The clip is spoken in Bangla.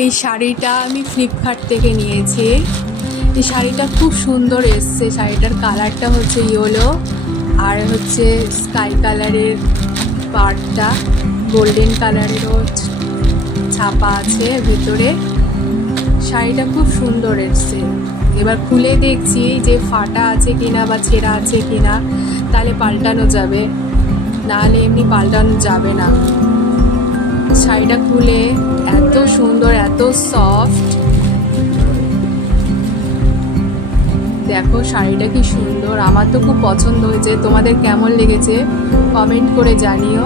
এই শাড়িটা আমি ফ্লিপকার্ট থেকে নিয়েছি। এই শাড়িটা খুব সুন্দর এসছে। শাড়িটার কালারটা হচ্ছে ইয়েলো আর হচ্ছে স্কাই কালারের পাড়টা গোল্ডেন কালারেরও ছাপা আছে ভিতরে। শাড়িটা খুব সুন্দর এসছে। এবার খুলে দেখছি যে ফাটা আছে কিনা বা ছেঁড়া আছে কিনা, তাহলে পাল্টানো যাবে, নাহলে এমনি পাল্টানো যাবে না। শাড়িটা খুলে এত সুন্দর, এত সফট, দেখো শাড়িটা কি সুন্দর। আমার তো খুব পছন্দ হয়েছে। তোমাদের কেমন লেগেছে কমেন্ট করে জানিও।